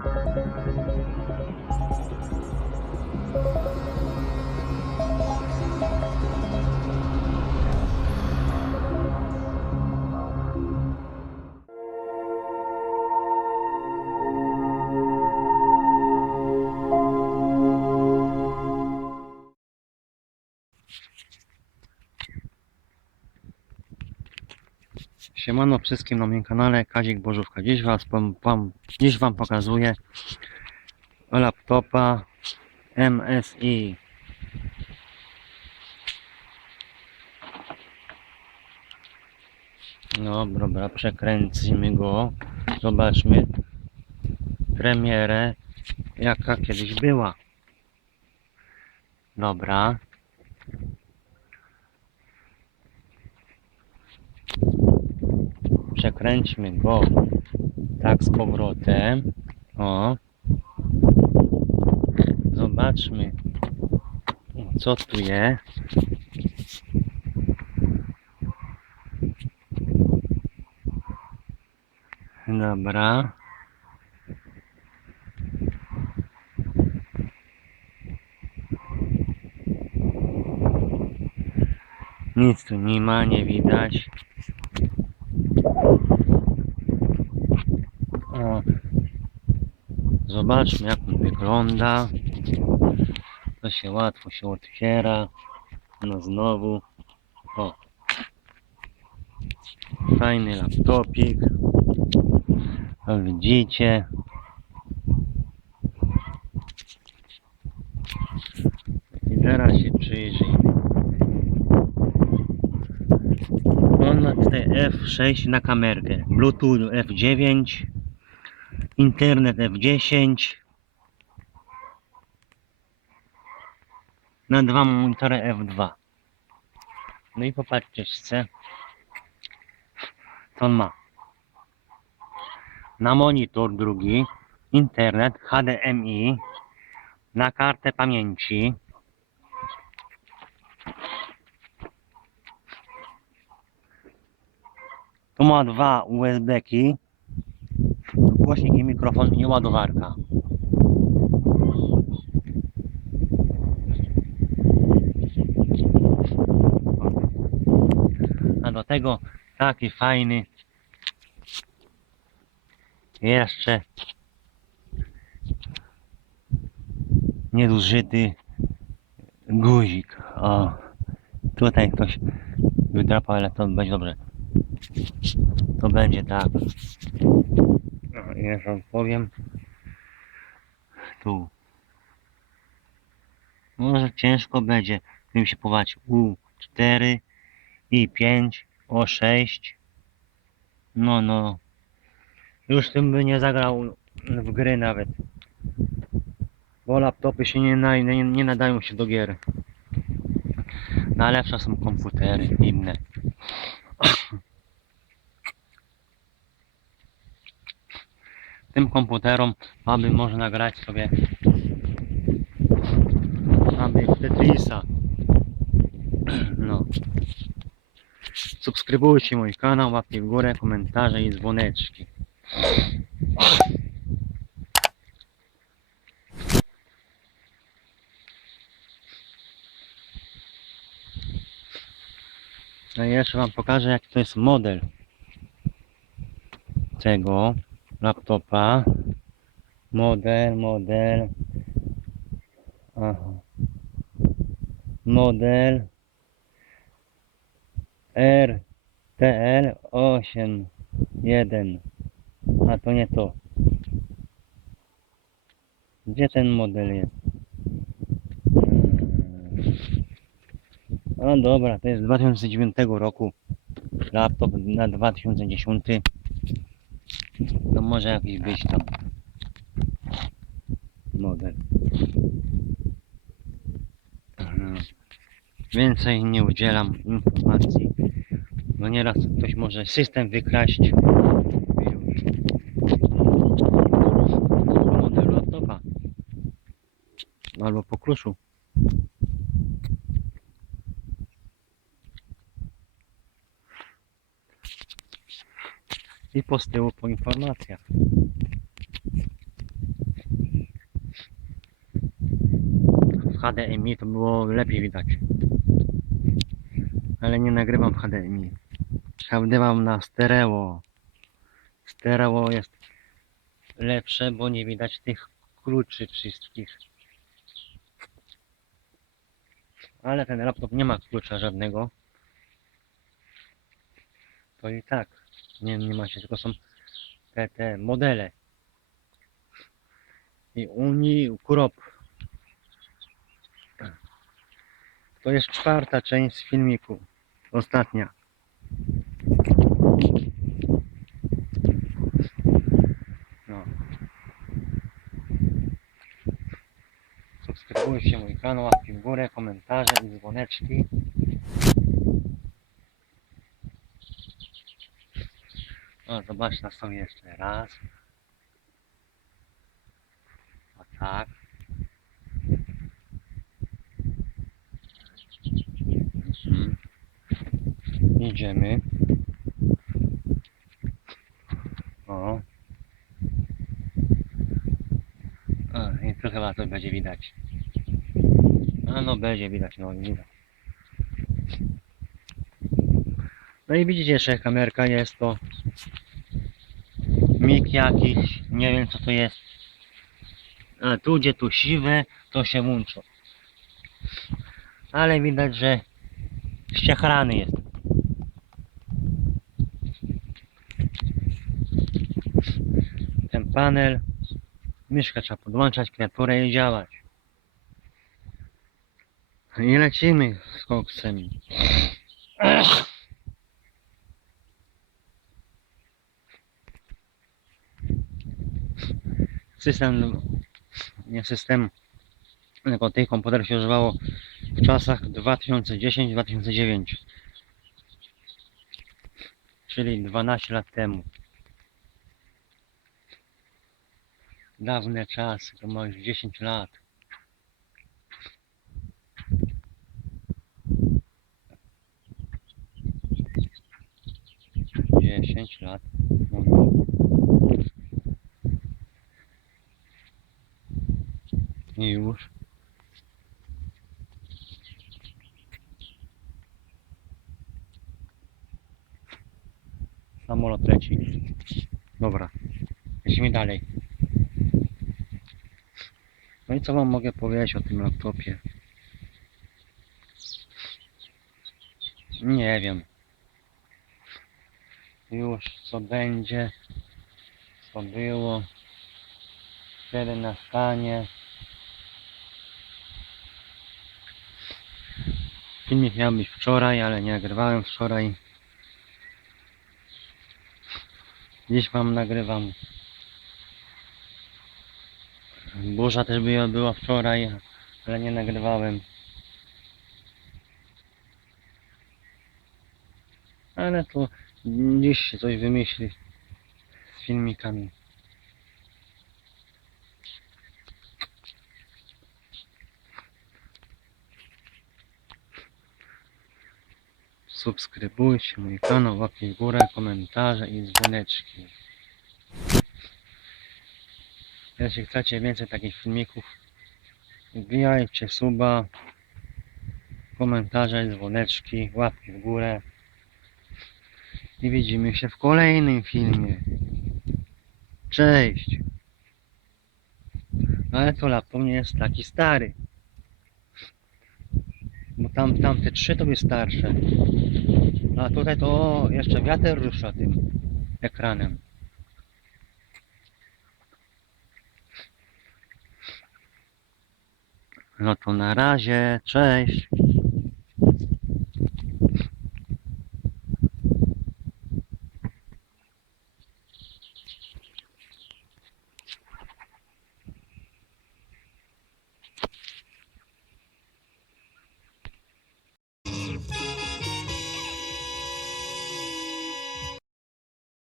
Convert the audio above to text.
Thank you. Siemano wszystkim na moim kanale Kazik Bożówka. Dziś was wam, wam, dziś wam pokazuję laptopa MSI. No dobra, przekręcimy go. Zobaczmy premierę jaka kiedyś była. Dobra. Przekręćmy go tak z powrotem. O. Zobaczmy, co tu jest. Dobra. Nic tu nie ma, nie widać. O, zobaczmy jak on wygląda. To się łatwo się otwiera. No znowu. O. Fajny laptopik. Widzicie. I teraz się przyjrzyjmy. On ma tutaj F6 na kamerkę. Bluetooth F9 internet F10 na dwa monitory F2 no i popatrzcie co on ma. Na monitor drugi internet HDMI na kartę pamięci. Tu ma dwa USB-ki głośnik i mikrofon i ładowarka. A do tego taki fajny jeszcze niezużyty guzik. O, tutaj ktoś wydrapał, ale to będzie dobrze. To będzie tak. No, ja wam powiem. Tu. Może ciężko będzie tym się pować U4 i 5 o 6. No, no. Już tym by nie zagrał w gry nawet. Bo laptopy się nie, nie, nie nadają się do gier. Najlepsze są komputery inne. Tym komputerom aby można grać sobie aby Tetrisa. No. Subskrybujcie mój kanał, łapki w górę, komentarze i dzwoneczki. No i jeszcze wam pokażę jaki to jest model tego laptopa. Model, model. Aha. Model RTL 81. A to nie to. Gdzie ten model jest? No dobra, to jest z 2009 roku. Laptop na 2010 to może jakiś być tam model. Więcej nie udzielam informacji, bo nieraz ktoś może system wykraść. Model laptopa. Albo po kluszu. i po z tyłu po informacjach. W HDMI to było lepiej widać. Ale nie nagrywam w HDMI. Nagrywam na stereo. Stereo jest lepsze, bo nie widać tych kluczy wszystkich. Ale ten laptop nie ma klucza żadnego. To i tak nie, nie macie, tylko są te, te modele. I Unii Crop. To jest czwarta część z filmiku. Ostatnia. No. Subskrybujcie mój kanał, łapki w górę, komentarze i dzwoneczki. O, zobacz na sobie jeszcze raz. O tak. Mhm. Idziemy. O. A, i tu chyba to będzie widać. A no będzie widać, no widać. No i widzicie, że kamerka jest to mig jakiś, nie wiem co to jest. A tu gdzie tu siwe, to się łączą. Ale widać, że ściechrany jest. Ten panel, myszkę trzeba podłączać, klawiaturę i działać. I lecimy z koksem. System, nie system, tylko tych komputerów się używało w czasach 2010-2009. Czyli 12 lat temu. Dawne czasy, to ma już 10 lat. Dziesięć lat. No. I już. Samolot leci. Dobra. Lecimy dalej. No i co wam mogę powiedzieć o tym laptopie? Nie wiem. Już co będzie, co było, kiedy nastanie. Filmik miał być wczoraj, ale nie nagrywałem wczoraj. Dziś wam nagrywam. Burza też by- była wczoraj, ale nie nagrywałem. Ale to dziś się coś wymyśli z filmikami. Subskrybujcie mój kanał, łapki w górę, komentarze i dzwoneczki. Jeśli chcecie więcej takich filmików, wbijajcie suba, komentarze dzwoneczki, łapki w górę. I widzimy się w kolejnym filmie. Cześć! Ale to laptop nie jest taki stary. Bo tam, tamte trzy to były starsze. A tutaj to jeszcze wiatr rusza tym ekranem. No to na razie, cześć.